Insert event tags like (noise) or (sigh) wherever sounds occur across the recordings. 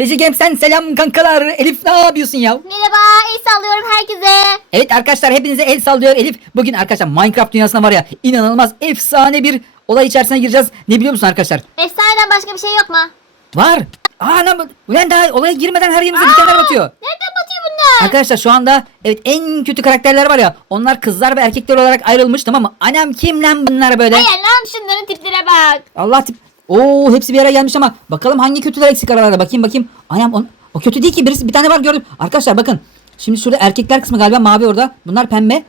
Peki Games'ten selam kankalar. Elif ne yapıyorsun ya? Merhaba, el sallıyorum herkese. Evet arkadaşlar hepinize el sallıyor Elif. Bugün arkadaşlar Minecraft dünyasına var ya inanılmaz efsane bir olay içerisine gireceğiz. Ne biliyor musun arkadaşlar? Efsaneden başka bir şey yok mu? Var. Aa lan ulan daha olaya girmeden her yerimize dikenler batıyor. Nereden batıyor bunlar? Arkadaşlar şu anda evet en kötü karakterler var ya onlar kızlar ve erkekler olarak ayrılmış tamam mı? Anam kim lan bunlar böyle? Ay Allah'ım şunların tiplere bak. Allah tip. Oo hepsi bir yere gelmiş ama bakalım hangi kötüler eksik aralarda bakayım bakayım. Anam on... o kötü değil ki birisi bir tane var gördüm. Arkadaşlar bakın. Şimdi şurada erkekler kısmı galiba mavi orada. Bunlar pembe.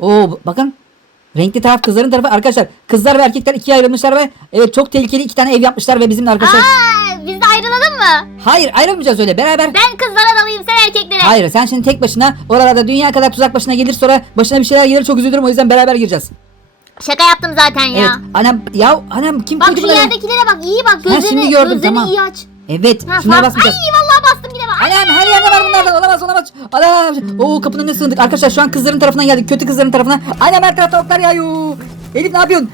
Oo bakın. Renkli taraf kızların tarafı arkadaşlar. Kızlar ve erkekler ikiye ayrılmışlar ve evet çok tehlikeli iki tane ev yapmışlar ve bizimle arkadaşlar. Aa, biz de ayrılalım mı? Hayır ayrılmayacağız öyle beraber. Ben kızlara dalayım sen erkeklere. Hayır sen şimdi tek başına oralarda dünya kadar tuzak başına gelir sonra başına bir şeyler gelir çok üzülürüm o yüzden beraber gireceğiz. Şaka yaptım zaten ya. Evet anam ya anam kim Bak koydu şu bunları? yerdekilere bak iyi bak gözlerini, şimdi gördüm, gözlerini tamam. iyi aç. Evet Ha, şunlara fark- basmayacağız. Ay vallahi bastım yine bak. Anam her yerde var bunlardan olamaz olamaz. Anam. Oo kapının önüne sığındık. Arkadaşlar şu an kızların tarafından geldik. Kötü kızların tarafına. Anam her tarafta oklar yağıyor. Elif ne yapıyorsun?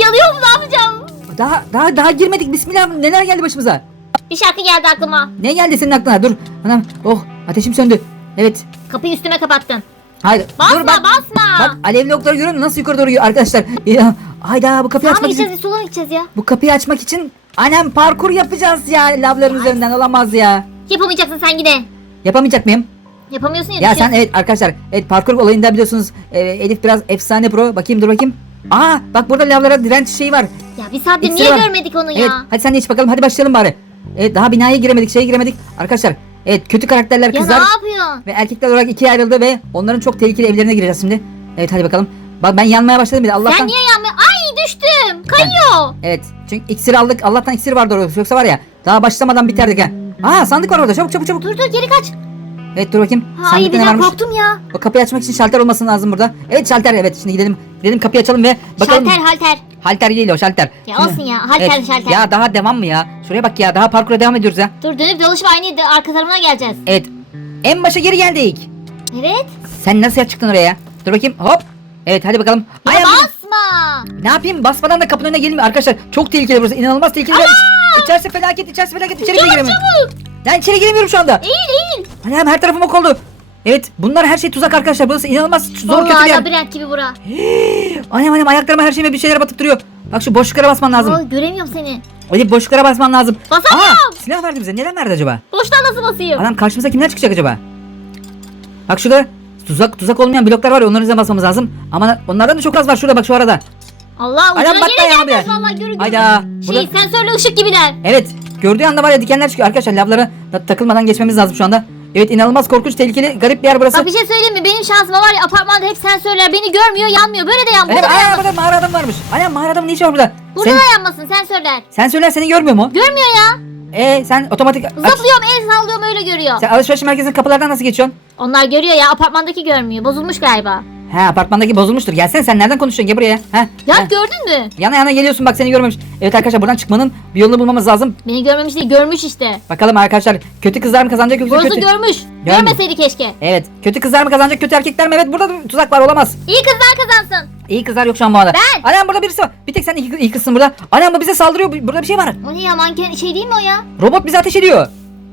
Yanıyor mu ne yapacağım? Daha daha daha girmedik. Bismillah neler geldi başımıza? Bir şarkı geldi aklıma. Ne geldi senin aklına? Dur. Anam. Oh ateşim söndü. Evet. Kapıyı üstüme kapattın. Haydi. Basma Dur bak. basma. Bak alevli okları görüyor musun? Nasıl yukarı doğru gidiyor arkadaşlar. (laughs) Ya, Hayda bu kapıyı Sağa mı açmak gideceğiz için. sola mı gideceğiz ya? Bu kapıyı açmak için annem parkur yapacağız ya lavların üzerinden olamaz ya. Yapamayacaksın sen yine. Yapamayacak mıyım? Yapamıyorsun ya. Ya düşüyorsun. sen evet arkadaşlar evet parkur olayında biliyorsunuz e, Elif biraz efsane pro. Bakayım dur bakayım. Aa bak burada lavlara direnç şeyi var. Ya bir saattir İksiri niye var. görmedik onu Evet ya? hadi sen de iç bakalım hadi başlayalım bari. Evet daha binaya giremedik şeye giremedik. Arkadaşlar evet kötü karakterler Ya ne kızlar yapıyorsun? ve erkekler olarak ikiye ayrıldı ve onların çok tehlikeli evlerine gireceğiz şimdi. Evet hadi bakalım. Bak ben yanmaya başladım bile Allah'tan. Sen niye yanmıyor? Ay düştüm. Kayıyor. Evet çünkü iksir aldık Allah'tan iksir vardı orada yoksa var ya daha başlamadan biterdik ha. Aa sandık var orada çabuk çabuk çabuk. Dur dur geri kaç. Evet dur bakayım. Ay Sandıkta ne birden varmış? korktum ya. O kapıyı açmak için şalter olması lazım burada. Evet şalter evet şimdi gidelim. Gidelim kapıyı açalım ve bakalım. Şalter halter. Halter değil o şalter. Ya olsun ya, halter, şalter. Ya daha devam mı ya? Şuraya bak ya daha parkura devam ediyoruz ya. Dur dönüp dolaşıp aynı de- arka tarafına geleceğiz. Evet. En başa geri geldik. Evet. Sen nasıl çıktın oraya? Dur bakayım hop. Evet hadi bakalım. Ya Ay, basma. Ne yapayım basmadan da kapının önüne gelmiyor arkadaşlar. Çok tehlikeli burası inanılmaz tehlikeli. İç, içerisi felaket içerisi felaket içeri bile Çabuk çabuk. Ben içeri giremiyorum şu anda. Eğil eğil. Anam her tarafım ok oldu. Evet bunlar her şey tuzak arkadaşlar. Burası inanılmaz zor kötü bir Vallahi yer. labirent gibi bura. (gasps) Anam anam ayaklarıma her şeyime bir şeyler batıp duruyor. Bak şu boşluklara basman lazım. Aa, göremiyorum seni. Elif boşluklara basman lazım. Basamıyorum. Aa, silah verdi bize. Neden verdi acaba? Boştan nasıl basayım? Anam karşımıza kimler çıkacak acaba? Bak şurada tuzak tuzak olmayan bloklar var ya onların üzerine basmamız lazım. Ama onlardan da çok az var şurada bak şu arada. Allah ucuna bak gene dayanamıyor. gelmez vallahi görü görü. Hayda. Şey Burada- sensörlü ışık gibiler. Evet gördüğü anda var ya dikenler çıkıyor. Arkadaşlar lavlara da- takılmadan geçmemiz lazım şu anda. Evet inanılmaz korkunç tehlikeli garip bir yer burası. Bak bir şey söyleyeyim mi? Benim şansıma var ya apartmanda hep sensörler beni görmüyor yanmıyor. Böyle de yanmıyor. Evet, Burada burada mağara adam varmış. Anam mağara adamın ne işi var burada? Burada Sen, da yanmasın sensörler. sensörler seni görmüyor mu? Görmüyor ya. Ee sen otomatik... Zıplıyorum el sallıyorum öyle görüyor. Sen alışveriş merkezinin kapılardan nasıl geçiyorsun? Onlar görüyor ya apartmandaki görmüyor. Bozulmuş galiba. He apartmandaki bozulmuştur. Gelsene sen nereden konuşuyorsun? Gel buraya. He. Ya he. gördün mü? Yana yana geliyorsun bak seni görmemiş. Evet arkadaşlar buradan çıkmanın bir yolunu bulmamız lazım. Beni görmemiş değil görmüş işte. Bakalım arkadaşlar kötü kızlar mı kazanacak yoksa Bozu kötü... görmüş. Görmeseydi keşke. Evet. Kötü kızlar mı kazanacak kötü erkekler mi? Evet burada tuzak var olamaz. İyi kızlar kazansın. İyi kızlar yok şu an bu arada. Ben. Anam burada birisi var. Bir tek sen iyi, iyi kızsın burada. Anam bu bize saldırıyor. Bu- Burada bir şey var. O ne ya manken şey değil mi o ya? Robot bize ateş ediyor.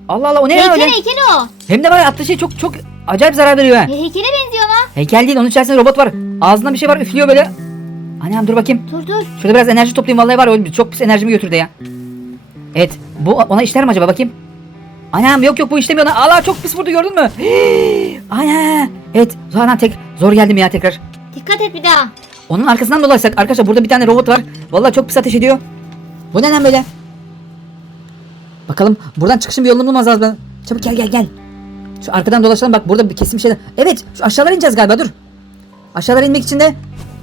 Allah Allah o ne ya Heykeli öyle? heykeli o. Hem de var ya attığı şey çok çok acayip zarar veriyor ha. Ya heykele benziyor ama. Heykel değil onun içerisinde robot var. Ağzında bir şey var üflüyor böyle. Anam dur bakayım. Dur dur. Şurada biraz enerji toplayayım vallahi var ya çok pis enerjimi götürdü ya. Evet bu ona işler mi acaba bakayım. Anam yok yok bu işlemiyor. lan. Allah çok pis vurdu gördün mü? (gasps) Ana. Evet sonra tek zor geldim ya tekrar. Dikkat et bir daha. Onun arkasından dolaşsak arkadaşlar burada bir tane robot var. Vallahi çok pis ateş ediyor. Bu ne lan böyle? Bakalım buradan çıkışın bir yolunu bulmamız lazım. Ben- Çabuk gel gel gel. Şu arkadan dolaşalım bak burada bir kesim şeyler. Evet şu aşağılara ineceğiz galiba dur. Aşağılara inmek için de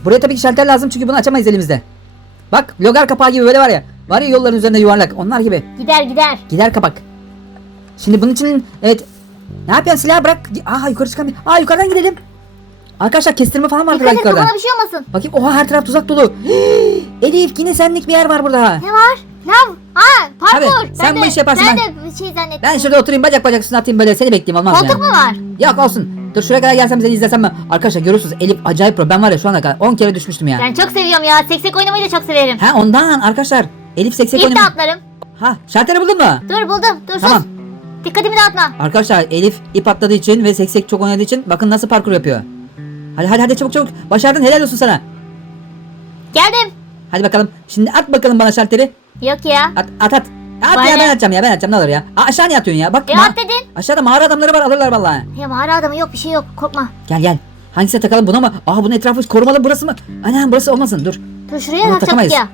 buraya tabii ki şalter lazım çünkü bunu açamayız elimizde. Bak logar kapağı gibi böyle var ya. Var ya yolların üzerinde yuvarlak onlar gibi. Gider gider. Gider kapak. Şimdi bunun için evet. Ne yapıyorsun silahı bırak. Aa yukarı çıkamıyor. Aa yukarıdan gidelim. Arkadaşlar kestirme falan var Dikkat et yukarıda. kafana bir şey olmasın. Bakayım oha her taraf tuzak dolu. (gasps) Elif yine senlik bir yer var burada. Ne var? Lav. Aa parkur. Tabii, sen Ben bu işi yaparsın, Ben ben- de bir şey zannettim. Ben şurada oturayım bacak bacak üstüne atayım böyle seni bekleyeyim olmaz mı Koltuk mu var? Yok olsun. Dur şuraya kadar gelsem seni izlesem mi? Arkadaşlar görüyorsunuz Elif acayip pro. Ben var ya şu ana kadar 10 kere düşmüştüm ya. Ben çok seviyorum ya. Seksek oynamayı da çok severim. Ha ondan arkadaşlar. Elif seksek İp de oynama. atlarım. Ha şalteri buldun mu? Dur buldum. Dur Tamam. sus. Dikkatimi dağıtma. Arkadaşlar Elif ip atladığı için ve seksek çok oynadığı için bakın nasıl parkur yapıyor. Hadi hadi hadi çabuk çabuk. Başardın helal olsun sana. Geldim. Hadi bakalım. Şimdi at bakalım bana şalteri. Yok ya. At at at. At Bana ya ben atacağım ya ben atacağım ne olur ya. Aa, aşağı niye atıyorsun ya? Bak E ma- at dedin. aşağıda mağara adamları var alırlar vallahi. Ya mağara adamı yok bir şey yok. Korkma. Gel gel. Hangisine takalım buna mı? Aa bunun etrafı korumalı burası mı? Anam burası olmasın dur. Dur şuraya Bunu takamayız. ya.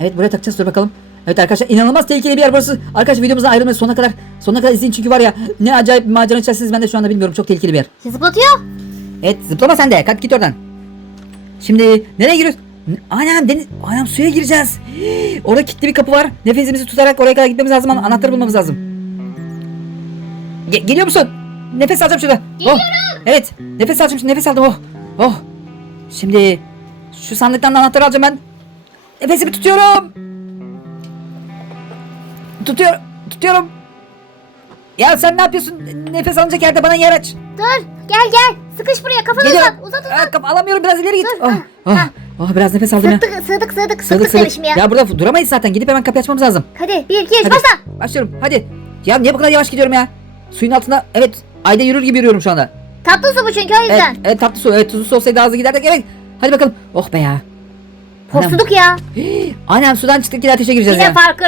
Evet buraya takacağız dur bakalım. Evet arkadaşlar inanılmaz tehlikeli bir yer burası. Arkadaşlar videomuzdan ayrılmayın sonuna kadar. Sonuna kadar izleyin çünkü var ya ne acayip bir macera içerisiniz ben de şu anda bilmiyorum çok tehlikeli bir yer. Zıplatıyor. Evet zıplama sen de kalk git oradan. Şimdi nereye giriyoruz? Anam deniz, anam suya gireceğiz. Hii, Orada kilitli bir kapı var. Nefesimizi tutarak oraya kadar gitmemiz lazım. An- Anahtarı bulmamız lazım. Ge- geliyor musun? Nefes alacağım şurada. Geliyorum. Oh, evet nefes alacağım şimdi nefes aldım. Oh. Oh. Şimdi şu sandıktan da anahtarı alacağım ben. Nefesimi tutuyorum. Tutuyor, tutuyorum. Ya sen ne yapıyorsun? Nefes alınacak yerde bana yer aç. Dur. Gel gel. Sıkış buraya. Kafanı Geliyorum. uzat. Uzat Aa, uzat. kap- alamıyorum biraz ileri git. Dur, Oh, ha, oh, ha. Oh, biraz nefes aldım ya. Sığdık sığdık sığdık. Sığdık demişim ya. Ya burada duramayız zaten. Gidip hemen kapıyı açmamız lazım. Hadi bir iki üç Hadi. başla. Başlıyorum. Hadi. Ya niye bu kadar yavaş gidiyorum ya? Suyun altında evet ayda yürür gibi yürüyorum şu anda. Tatlı su bu çünkü o Evet, yüzden. evet tatlı su. Evet tuzlu su olsaydı daha hızlı giderdik. Evet. Hadi bakalım. Oh be ya. Anam, Postuduk ya. (gasps) anam sudan çıktık yine ateşe gireceğiz Yine ya. farklı.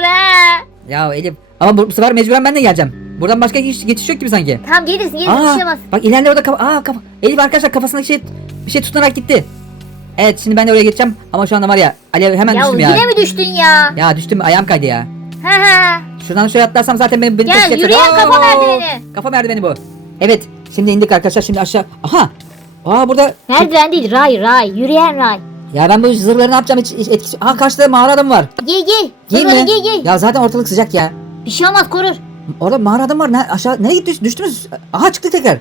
Ya Elif. Ama bu, bu sefer mecburen ben de geleceğim. Buradan başka geçiş, geçiş yok gibi sanki. Tamam bir Aa, şey olmaz. bak ileride orada kafa. Aa kafa. Elif arkadaşlar kafasındaki şey bir şey tutunarak gitti. Evet şimdi ben de oraya geçeceğim. Ama şu anda var ya Ali hemen Ya düştüm yine ya. mi düştün ya? Ya düştüm ayağım kaydı ya. He. Şuradan şuraya atlarsam zaten beni, beni taşıyacak. yürüyen kafa Oo! merdiveni. Kafa merdiveni bu. Evet. Şimdi indik arkadaşlar. Şimdi aşağı. Aha. Aa burada. Merdiven değil ray ray. Yürüyen ray. Ya ben bu zırhları ne yapacağım hiç, hiç etkisi. Aha karşıda mağara adamı var. Giy giy. Giy mi? giy giy. Ya zaten ortalık sıcak ya. Bir şey olmaz korur. Orada mağara adamı var. Ne, aşağı nereye gitti? Düştünüz. Aha çıktı tekrar.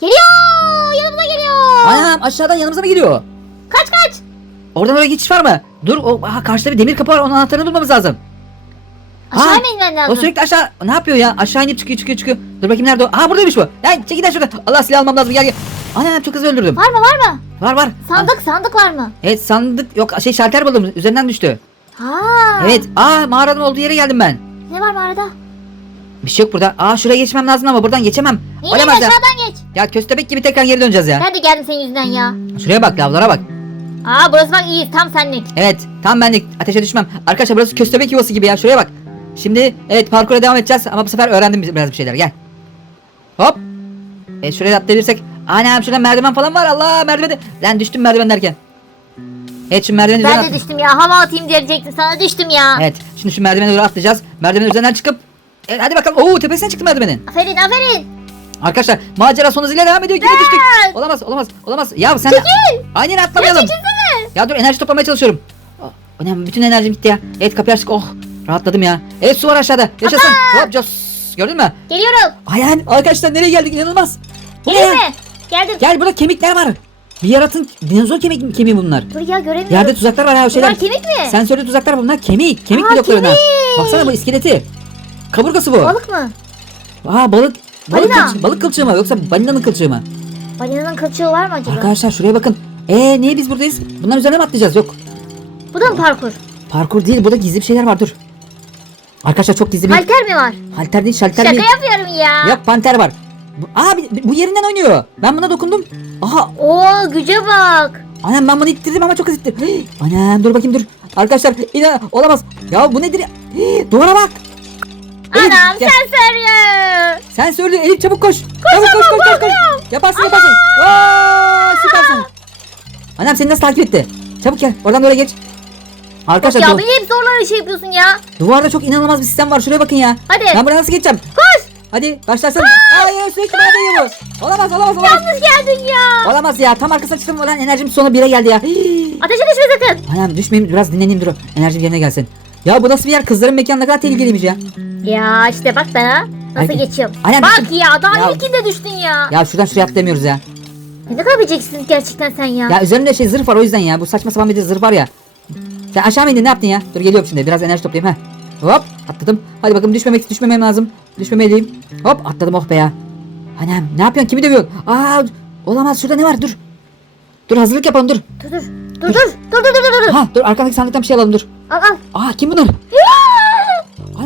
Geliyor. Yanımıza geliyor. Anam aşağıdan yanımıza mı geliyor? Kaç kaç. Oradan oraya geçiş var mı? Dur o aha karşıda bir demir kapı var. Onun anahtarını bulmamız lazım. Aşağı mı inmen lazım? O sürekli aşağı ne yapıyor ya? Aşağı inip çıkıyor çıkıyor çıkıyor. Dur bakayım nerede o? Aha buradaymış bu. Ya çekil lan şuradan. Allah silah almam lazım gel gel. Anam çok hızlı öldürdüm. Var mı var mı? Var var. Sandık sandık var mı? Evet sandık yok şey şalter buldum üzerinden düştü. Ha. Evet aa mağaranın olduğu yere geldim ben. Ne var mağarada? Bir şey yok burada. Aa şuraya geçmem lazım ama buradan geçemem. Ya. aşağıdan geç. Ya köstebek gibi tekrar geri döneceğiz ya. Ben de geldim senin yüzünden ya. Şuraya bak lavlara bak. Aa burası bak iyi tam senlik. Evet tam benlik ateşe düşmem. Arkadaşlar burası köstebek yuvası gibi ya şuraya bak. Şimdi evet parkura devam edeceğiz ama bu sefer öğrendim biraz bir şeyler gel. Hop. E şuraya atlayabilirsek. Anam şurada merdiven falan var Allah merdiveni. Lan düştüm merdiven derken. Evet şu merdiven üzerine Ben de at- düştüm ya hava atayım diyecektim sana düştüm ya. Evet şimdi şu merdivene doğru atlayacağız. Merdivenin üzerinden çıkıp. Evet, hadi bakalım. Oo tepesine çıktı merdivenin. Aferin aferin. Arkadaşlar macera son hızıyla devam ediyor. Yine düştük. Olamaz olamaz olamaz. Ya sen Çekil. Aynen Ya atlamayalım. çekilsene. Ya dur enerji toplamaya çalışıyorum. Oh, Önemli bütün enerjim gitti ya. Evet kapıyı açtık. Oh rahatladım ya. Evet su var aşağıda. Yaşasın. Hop jos. Gördün mü? Geliyorum. Aynen arkadaşlar nereye geldik inanılmaz. Bu mi? Geldim. Gel burada kemikler var. Bir yaratın dinozor kemik kemiği bunlar. Dur ya göremiyorum. Yerde tuzaklar var ha o şeyler. Bunlar kemik mi? Sensörlü tuzaklar bunlar kemik. Kemik Aa, bloklarına. kemik. Baksana bu iskeleti. Kaburgası bu. Balık mı? Aa balık. Balık, Balina. balık kılçığı mı yoksa balinanın kılçığı mı? Balinanın kılçığı var mı acaba? Arkadaşlar şuraya bakın. Ee niye biz buradayız? Bunların üzerine mi atlayacağız? Yok. Bu da mı parkur? Parkur değil burada gizli bir şeyler var dur. Arkadaşlar çok gizli bir... Halter mi var? Halter değil şalter Şaka değil. yapıyorum ya. Yok panter var. Bu, aa bir- bu yerinden oynuyor. Ben buna dokundum. Aha Oo güce bak. anam ben bunu ittirdim ama çok hızlı ittirdim. (gasps) Anam dur bakayım dur. Arkadaşlar inan olamaz. Ya bu nedir ya? (gasps) Duvara bak. Elif, Anam gel. sen sarıyor. Sen söyle Elif çabuk koş. çabuk koş koş koş koş. Yaparsın yaparsın. Oo, Anam seni nasıl takip etti? Çabuk gel oradan oraya geç. Arkadaşlar ya du- beni hep zorla şey yapıyorsun ya. duvarda çok inanılmaz bir sistem var. Şuraya bakın ya. Hadi. Ben buraya nasıl geçeceğim? Koş. Hadi başlarsın. Hayır sürekli bana değiyor bu. Olamaz olamaz olamaz. Yalnız geldin ya. Olamaz ya tam arkasına çıktım lan enerjim sonu bire geldi ya. Hii. Ateşe düşme sakın. Anam düşmeyeyim biraz dinleneyim dur. Enerjim yerine gelsin. Ya bu nasıl bir yer kızların mekanı ne kadar tehlikeliymiş ya. Ya işte bak bana. Nasıl geçiyorum. aynen bak ya daha Ya- ilkinde düştün ya. Ya şuradan şuraya atlayamıyoruz ya. Ne kadar beceriksiz gerçekten sen ya. Ya üzerimde şey zırh var o yüzden ya. Bu saçma sapan bir de zırh var ya. Sen aşağı mı indin ne yaptın ya? Dur geliyorum şimdi biraz enerji toplayayım ha. Hop atladım. Hadi bakalım düşmemek düşmemem lazım. Düşmemeliyim. Hop atladım oh be ya. Anam ne yapıyorsun kimi dövüyorsun? Aa olamaz şurada ne var dur. Dur hazırlık yapalım dur. Dur dur. Dur dur. Dur dur dur dur. Ha dur arkandaki sandıktan bir şey alalım dur. Al al. Aa kim bunlar?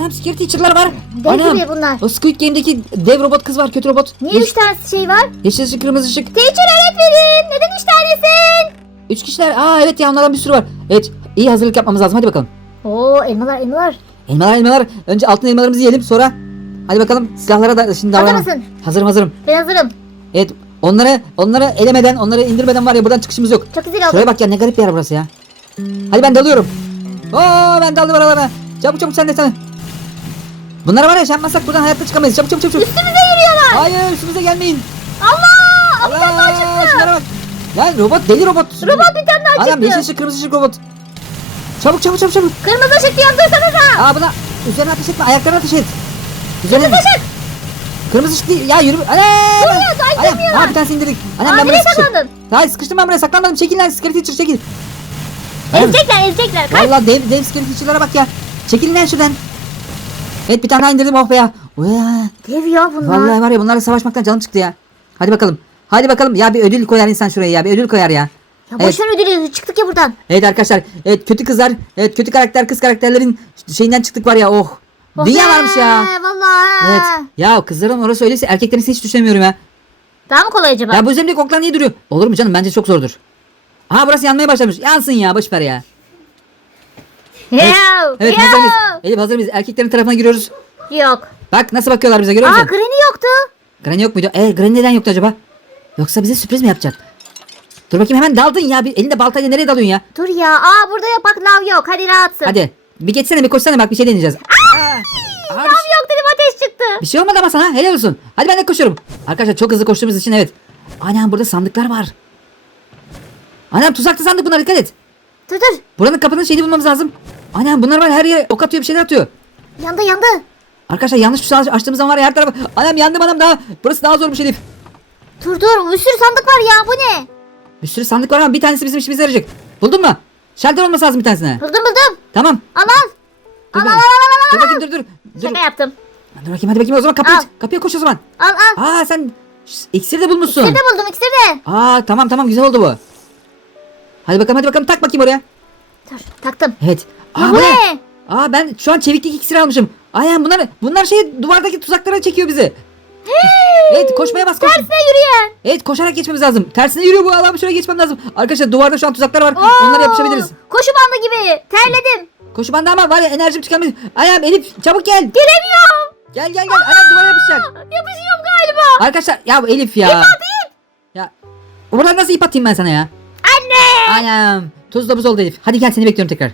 Anam Scary Teacher'lar var. Anam. gibi bunlar. O Squid Game'deki dev robot kız var kötü robot. Niye Yeş- üç tane şey var? yeşil ışık kırmızı ışık. Teacher öğretmenim. Neden üç tanesin? Üç kişiler. Aa evet ya onlardan bir sürü var. Evet iyi hazırlık yapmamız lazım hadi bakalım. Oo elmalar elmalar. Elmalar elmalar. Önce altın elmalarımızı yiyelim sonra. Hadi bakalım silahlara da şimdi Hazır davranalım. mısın? Hazırım hazırım. Ben hazırım. Evet onları onları elemeden onları indirmeden var ya buradan çıkışımız yok. Çok güzel oldu. Şuraya bak ya ne garip bir yer burası ya. Hadi ben dalıyorum. Oo ben daldım aralara. Çabuk çabuk sen de sen. Bunlara var ya yapmazsak buradan hayatta çıkamayız. Çabuk çabuk çabuk. çabuk. Üstümüze yürüyorlar. Hayır üstümüze gelmeyin. Allah! Bir tane daha Allah çıktı. şunlara bak. Lan robot deli robot. Robot bir tane daha Adam çıktı. yeşil ışık kırmızı ışık robot. Çabuk çabuk çabuk çabuk. Kırmızı ışık diyorum dursanıza. Aa buna üzerine ateş etme ayaklarına ateş et. Üzerine. Kırmızı ışık. Kırmızı ışık değil. Ya yürü. Anam. Duruyor, daha Anam, gitmiyor. Aa bir tanesini indirdik. Anam Aa, ben buraya sıkıştım. Hayır sıkıştım ben buraya saklanmadım. Çekil lan Scary Teacher çekil. Ezecekler ezecekler. Kaç. Vallahi dev, dev Scary Teacher'lara bak ya. Çekilin lan şuradan. Evet bir tane daha indirdim oh be ya. Oya. Dev ya bunlar. Vallahi var ya bunlarla savaşmaktan canım çıktı ya. Hadi bakalım. Hadi bakalım. Ya bir ödül koyar insan şuraya ya. Bir ödül koyar ya. Ya Evet. boşver ödülü çıktık ya buradan. Evet arkadaşlar. Evet kötü kızlar. Evet kötü karakter kız karakterlerin şeyinden çıktık var ya. Oh. Oh Dünya be, varmış ya. Vallahi. Evet. Ya kızların orası öyleyse erkeklerin hiç düşünemiyorum ya. Daha mı kolay acaba? Ya bu üzerindeki oklar niye duruyor? Olur mu canım? Bence çok zordur. Aha burası yanmaya başlamış. Yansın ya boş ver ya. Evet, evet hazır mıyız? Elif hazır mıyız? Erkeklerin tarafına giriyoruz. Yok. Bak nasıl bakıyorlar bize görüyor Aa musun? Granny yoktu. Granny yok muydu? E Granny neden yoktu acaba? Yoksa bize sürpriz mi yapacak? Dur bakayım hemen daldın ya. Bir, elinde baltayla nereye dalıyorsun ya? Dur ya. Aa burada yok bak lav yok. Hadi rahatsın. Hadi bir geçsene bir koşsana bak bir şey deneyeceğiz. Aa! Lav bir, şey- yok dedim ateş çıktı. bir şey olmadı ama sana helal olsun. Hadi ben de koşuyorum. Arkadaşlar çok hızlı koştuğumuz için evet. Anam burada sandıklar var. Anam tuzaklı sandık bunlar dikkat et. Dur dur. Buranın kapının şeyini bulmamız lazım. Anam bunlar var her yere ok atıyor bir şeyler atıyor. Yandı yandı. Arkadaşlar yanlış tuzağı açtığımız zaman var ya her tarafa. Anam yandım anam daha. Burası daha zormuş Elif. Dur dur. Bir sürü sandık var ya. Bu ne? Bir sürü sandık var ama bir tanesi bizim işimize yarayacak. Buldun mu? Şalter olması lazım bir tanesine. Buldum buldum. Tamam. Al al. Dur, Al al al al dur bakayım dur dur. dur. Şaka yaptım. Dur bakayım hadi bakayım o zaman kapıyı, Al. kapıya koş o zaman. Al al. Aa sen iksir de bulmuşsun. İkisini de buldum ikisini de. Aa tamam tamam güzel oldu bu. Hadi bakalım hadi bakalım tak bakayım oraya. Dur taktım. Evet. Aa, bu ne? Aa ben şu an çeviklik iksiri almışım. Ayağım bunlar bunlar şey duvardaki tuzaklara çekiyor bizi. Evet koşmaya bas koş. Tersine yürüyen. Evet koşarak geçmemiz lazım. Tersine yürüyor bu Allah'ım şuraya geçmem lazım. Arkadaşlar duvarda şu an tuzaklar var. Onlara yapışabiliriz. Koşu bandı gibi. Terledim. Koşu bandı ama var ya enerjim tükenmiş. Ayağım Elif çabuk gel. Gelemiyorum. Gel gel gel. Ayağım duvara yapışacak. Yapışıyorum galiba. Arkadaşlar ya Elif ya. Ya. Buradan nasıl ip atayım ben sana ya? Anne. Ayağım. Tuzla buz oldu Elif. Hadi gel seni bekliyorum tekrar.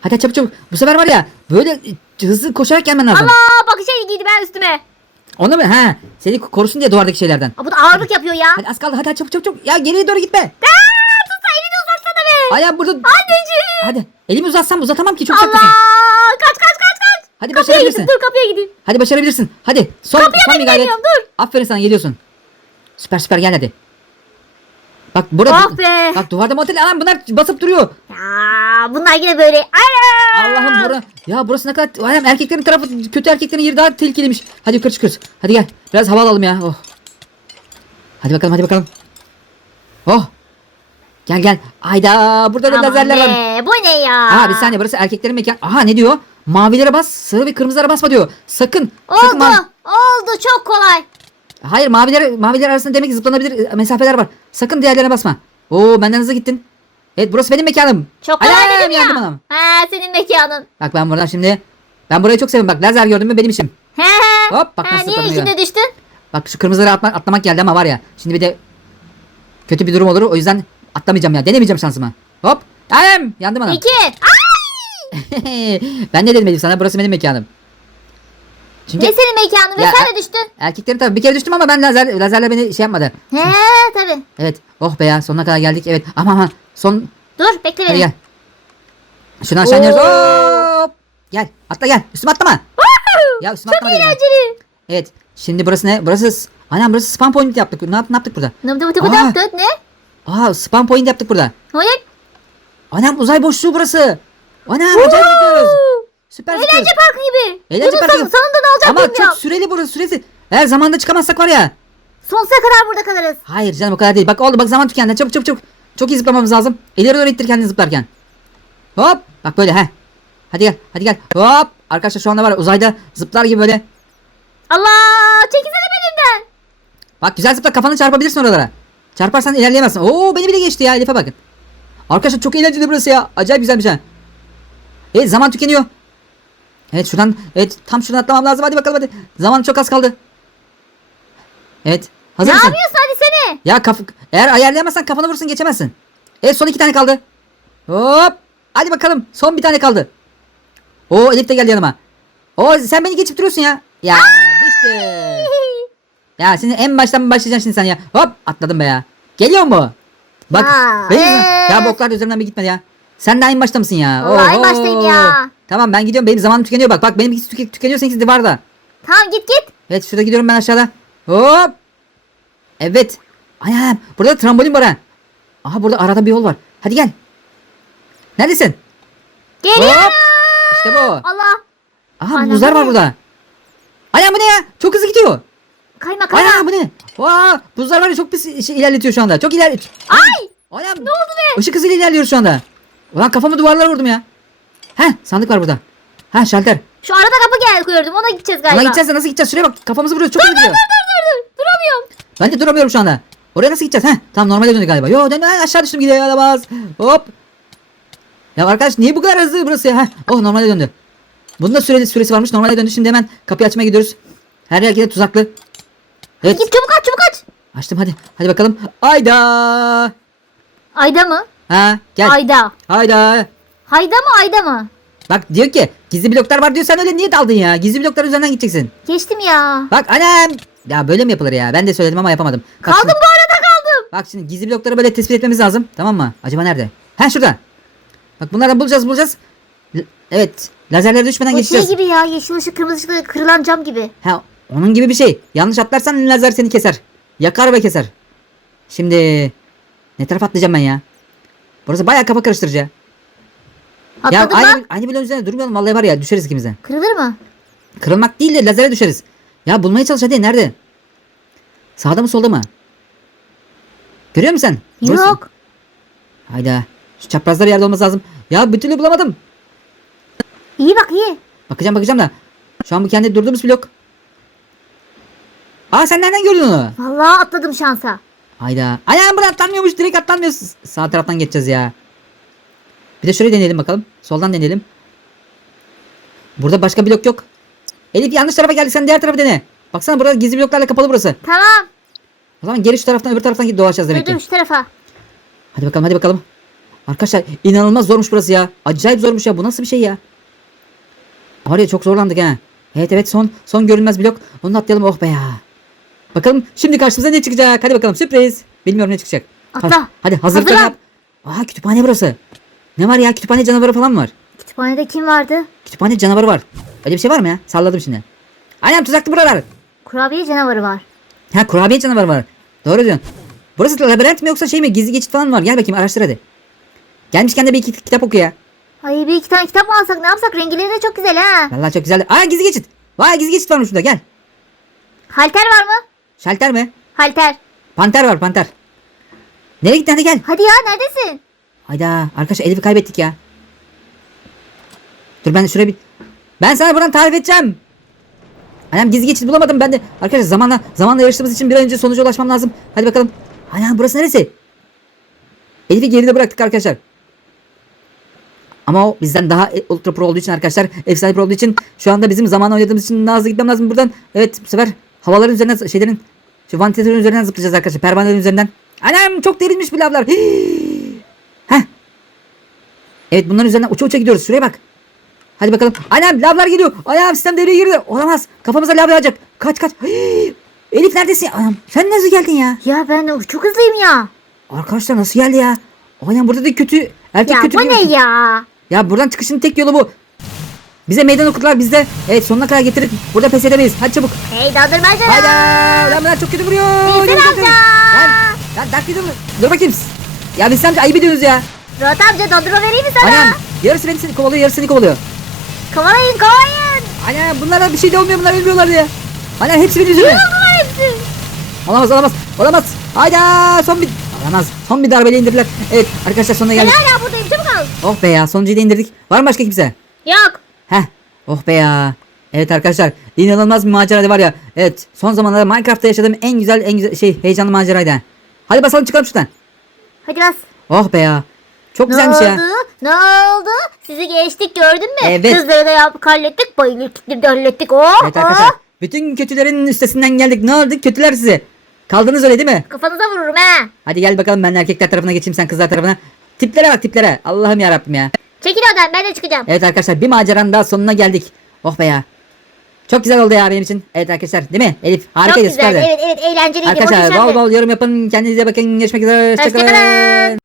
Hadi çabuk çabuk. Bu sefer var ya böyle e, hızlı koşarak gelmen lazım. Allah bak şey giydi ben üstüme. Onu mu? Ha. Seni korusun diye duvardaki şeylerden. Aa, bu da ağırlık yapıyor ya. Hadi az kaldı. Hadi, çabuk çabuk çabuk. Ya geriye doğru gitme. Aa, tutsa elini uzatsana be. Ayağım burada. Anneciğim. Hadi. Elimi uzatsam uzatamam ki çok Allah. uzaktasın. Kaç kaç kaç kaç. Hadi kapıya başarabilirsin. gidin dur kapıya gidin. Hadi başarabilirsin. Hadi. Son, Kapıya son ben geliyorum, dur. Aferin sana geliyorsun. Süper süper gel hadi. Bak burada. Ah be. Bak duvarda motel. Anam bunlar basıp duruyor. Ya bunlar yine böyle. Ana. Allah'ım bura. Ya burası ne kadar. Ayağım erkeklerin tarafı kötü erkeklerin yeri daha tehlikeliymiş. Hadi yukarı çıkıyoruz. Hadi gel. Biraz hava alalım ya. Oh. Hadi bakalım hadi bakalım. Oh. Gel gel. Ayda burada da Aman lazerler var. Bu ne ya? Aa bir saniye burası erkeklerin mekan. Aha ne diyor? Mavilere bas, sarı ve kırmızılara basma diyor. Sakın. sakın Oldu. mavi- Oldu çok kolay. Hayır maviler maviler arasında demek ki zıplanabilir e, mesafeler var. Sakın diğerlerine basma. Oo benden hızlı gittin. Evet burası benim mekanım. Çok kolay dedim ya. yandım anam. He senin mekanın. Bak ben buradan şimdi ben burayı çok seviyorum. Bak lazer gördün mü benim işim. He he. Hop, bak He, nasıl Niye içinde düştün? Bak şu kırmızıları atmak, atlamak geldi ama var ya. Şimdi bir de kötü bir durum olur. O yüzden atlamayacağım ya. Denemeyeceğim şansımı. Hop. Ayağım yandım anam. İki. Ay! (laughs) ben ne dedim Elif sana? Burası benim mekanım. Çünkü Ne senin mekanın Ya, sen de düştün. erkeklerin tabii bir kere düştüm ama ben lazer lazerle beni şey yapmadı. He tabi. Evet. Oh be ya sonuna kadar geldik. Evet. Ama ama son Dur bekle Hadi beni. gel. Şuradan aşağı iniyoruz. Hop. Gel. Atla gel. Üstüme atlama. Ya üstüme Çok atlama ben. eğlenceli. Evet. Şimdi burası ne? Burası Anam burası spam point yaptık. Ne, yap- ne yaptık burada? Dım Aa. dım dım ne? Aa spam point yaptık burada. Hayır. Anam uzay boşluğu burası. Anam acayip gidiyoruz. Süper Eğlence gidiyoruz. parkı gibi. Eğlence Bunun parkı son- gibi. sonunda ne olacak Ama bilmiyorum. çok süreli burası süresi. Eğer zamanda çıkamazsak var ya. Sonsuza kadar burada kalırız. Hayır canım o kadar değil. Bak oldu bak zaman tükendi. Çabuk çabuk çabuk. Çok iyi zıplamamız lazım. İleri doğru ittir kendini zıplarken. Hop. Bak böyle he. Hadi gel. Hadi gel. Hop. arkadaşlar şu anda var ya, uzayda zıplar gibi böyle. Allah çekilsene benimden. Bak güzel zıpla kafanı çarpabilirsin oralara. Çarparsan ilerleyemezsin. Oo beni bile geçti ya Elif'e bakın. Arkadaşlar çok eğlenceli burası ya. Acayip güzel bir şey. Evet zaman tükeniyor. Evet şuradan evet tam şuradan atlamam lazım. Hadi bakalım hadi. Zaman çok az kaldı. Evet. Hazır Ne mısın? yapıyorsun hadi seni? Ya kaf eğer ayarlayamazsan kafanı vurursun geçemezsin. Evet son iki tane kaldı. Hop. Hadi bakalım. Son bir tane kaldı. Oo Elif de geldi yanıma. Oo sen beni geçip duruyorsun ya. Ya düştü. (laughs) Ya şimdi en baştan mı başlayacaksın şimdi sen ya? Hop atladım be ya. Geliyor mu? Bak. Ha, benim- evet. Ya boklar da üzerimden bir gitmedi ya. Sen de en başta mısın ya? Vallahi en baştayım ya. Tamam ben gidiyorum benim zamanım tükeniyor bak. Bak benim ikisi tüke- tükeniyor seninkisi var da. Tamam git git. Evet şurada gidiyorum ben aşağıda. Hop. Evet. Anam burada trambolin var ha. Aha burada arada bir yol var. Hadi gel. Neredesin? Geliyorum. Hop. İşte bu. Allah. Aha Anam, buzlar bu var burada. Anam bu ne ya? Çok hızlı gidiyor. Kayma kayma. Anam bu ne? Vaa buzlar var ya çok pis şey ilerletiyor şu anda. Çok ilerlet. Ay. Anam. Ne oldu be? Işık hızıyla ilerliyoruz şu anda. Ulan kafamı duvarlara vurdum ya. Heh sandık var burada. Ha şalter. Şu arada kapı gel koyuyordum ona gideceğiz galiba. Ona gideceğiz de nasıl gideceğiz? Şuraya bak kafamızı vuruyoruz. Çok hızlı gidiyor. Dur dur dur. Duramıyorum. Ben de duramıyorum şu anda. Oraya nasıl gideceğiz? Heh, tamam normale döndü galiba. Yo dön aşağı düştüm gidiyor alamaz. Hop. Ya arkadaş niye bu kadar hızlı burası ya? Heh, oh normale döndü. Bunun da süreli süresi varmış. Normale döndü. Şimdi hemen kapıyı açmaya gidiyoruz. Her yer yine tuzaklı. Evet. Git çabuk aç çabuk aç. Açtım hadi. Hadi bakalım. Ayda. Ayda mı? Ha gel. Ayda. Hayda. Hayda mı ayda mı? Bak diyor ki gizli bloklar var diyor sen öyle niye daldın ya? Gizli bloklar üzerinden gideceksin. Geçtim ya. Bak anam. Ya böyle mi yapılır ya? Ben de söyledim ama yapamadım. Bak Kaldım şimdi- bu arada kaldım. Bak şimdi gizli blokları böyle tespit etmemiz lazım. Tamam mı? Acaba nerede? Ha şurada. Bak bunlardan bulacağız bulacağız. L- evet. Lazerlere düşmeden Bu şey geçeceğiz. gibi ya yeşil ışık kırmızı ışıkla kırılan cam gibi. Ha onun gibi bir şey. Yanlış atlarsan lazer seni keser. Yakar ve keser. Şimdi ne tarafa atlayacağım ben ya? Burası bayağı kafa karıştırıcı. Ya. Ya Atladın aynı, mı? aynı bloğun üzerinde durmayalım vallahi var ya düşeriz ikimiz de. Kırılır mı? Kırılmak değil de lazere düşeriz. Ya bulmaya çalış hadi nerede? Sağda mı solda mı? Görüyor musun sen? Burası- Yok. Hayda. Şu çaprazda bir yerde olması lazım. Ya bir türlü bulamadım. İyi bak iyi. Bakacağım bakacağım da. Şu an bu kendi durduğumuz blok. Aa sen nereden gördün onu? Vallahi atladım şansa. Hayda. Ayağım buradan atlanmıyormuş. Direkt atlanmıyoruz. Sağ taraftan geçeceğiz ya. Bir de şurayı deneyelim bakalım. Soldan deneyelim. Burada başka blok yok. Elif yanlış tarafa geldik. Sen diğer tarafı dene. Baksana burada gizli bloklarla kapalı burası. Tamam. O zaman geri şu taraftan öbür taraftan gidip dolaşacağız demek Döndüm ki. şu tarafa. Hadi bakalım hadi bakalım. Arkadaşlar inanılmaz zormuş burası ya. Acayip zormuş ya. Bu nasıl bir şey ya? Var ya çok zorlandık ha. Evet evet son son görünmez blok. Onu atlayalım oh be ya. Bakalım şimdi karşımıza ne çıkacak? Hadi bakalım sürpriz. Bilmiyorum ne çıkacak. Atla. Ha- Hadi hazırlıklar Hazırlan. yap. Aa kütüphane burası. Ne var ya kütüphane canavarı falan var. Kütüphanede kim vardı? Kütüphane canavarı var. Öyle bir şey var mı ya? Salladım şimdi. Annem tuzaklı buralar. Kurabiye canavarı var. Ha kurabiye canavarı var. Doğru diyorsun. Burası labirent mi yoksa şey mi? Gizli geçit falan mı var. Gel bakayım araştır hadi. Gelmişken de bir iki kitap oku ya. Ay bir iki tane kitap mı alsak ne yapsak? Renkleri de çok güzel ha. Vallahi çok güzel. Aa gizli geçit. Vay gizli geçit varmış şurada gel. Halter var mı? Şalter mi? Halter. Panter var panter. Nereye gittin hadi gel. Hadi ya neredesin? Hayda arkadaşlar Elif'i kaybettik ya. Dur ben de şuraya bir... Ben sana buradan tarif edeceğim. Anam gizli geçit bulamadım ben de. Arkadaşlar zamanla zamanla yarıştığımız için bir an önce sonuca ulaşmam lazım. Hadi bakalım. Anam burası neresi? Elif'i geride bıraktık arkadaşlar. Ama o bizden daha e- ultra pro olduğu için arkadaşlar efsane pro olduğu için şu anda bizim zaman oynadığımız için daha hızlı gitmem lazım buradan. Evet bu sefer havaların üzerinden şeylerin şu vantilatörün üzerinden zıplayacağız arkadaşlar pervanelerin üzerinden. Anam çok derinmiş bu lavlar. (gasps) Hii. Evet bunların üzerinden uça uça gidiyoruz. Şuraya bak. Hadi bakalım. Anam lavlar geliyor. Ayağım sistem devreye girdi. Olamaz. Kafamıza lav yağacak. Kaç kaç. Hii. Elif neredesin? Anam sen nasıl geldin ya? Ya ben çok hızlıyım ya. Arkadaşlar nasıl geldi ya? Anam burada da kötü. Erkek Ya kötü bu ne ya? Ya buradan çıkışın tek yolu bu. Bize meydan okudular biz de. Evet sonuna kadar getirip burada pes edemeyiz. Hadi çabuk. Hey dondurmacı. Hayda. Lan bunlar çok kötü vuruyor. Kötü. amca. Lan, lan Dark Riddle. Dur bakayım. Ya biz amca ayıp ediyoruz ya. Murat amca dondurma vereyim mi sana? Anam yarısı beni seni kovalıyor yarısı seni kovalıyor. Kovalayın kovalayın. Anam bunlara bir şey de olmuyor bunlar ölmüyorlar ya. Anam hepsi benim yüzümden. Yok mu hepsi? Olamaz olamaz olamaz. Hayda son bir olamaz. Son bir darbeyle indirdiler. Evet arkadaşlar sonuna Ben geldik. hala buradayım çabuk al. Oh be ya sonuncuyu da indirdik. Var mı başka kimse? Yok. Heh. Oh be ya. Evet arkadaşlar inanılmaz bir maceraydı var ya. Evet son zamanlarda Minecraft'ta yaşadığım en güzel en güzel şey heyecanlı maceraydı. Hadi basalım çıkalım şuradan. Hadi bas. Oh be ya. Çok Ne güzelmiş oldu? ya. Ne oldu? Sizi geçtik gördün mü? Evet. Kızları da yaptık hallettik. Bayılırtıkları da hallettik. Oh, Evet arkadaşlar. oh. Bütün kötülerin üstesinden geldik. Ne oldu? Kötüler sizi. Kaldınız öyle değil mi? Kafanıza vururum ha. Hadi gel bakalım ben erkekler tarafına geçeyim sen kızlar tarafına. Tiplere bak tiplere. Allah'ım ya Rabbim ya. Çekil oradan ben de çıkacağım. Evet arkadaşlar bir maceranın daha sonuna geldik. Oh be ya. Çok güzel oldu ya benim için. Evet arkadaşlar değil mi? Elif Çok harikaydı güzel. süperdi. Evet evet eğlenceliydi. Arkadaşlar bol bol yorum yapın. Kendinize bakın. Görüşmek üzere. Hoşçakalın. Hoşçakalın.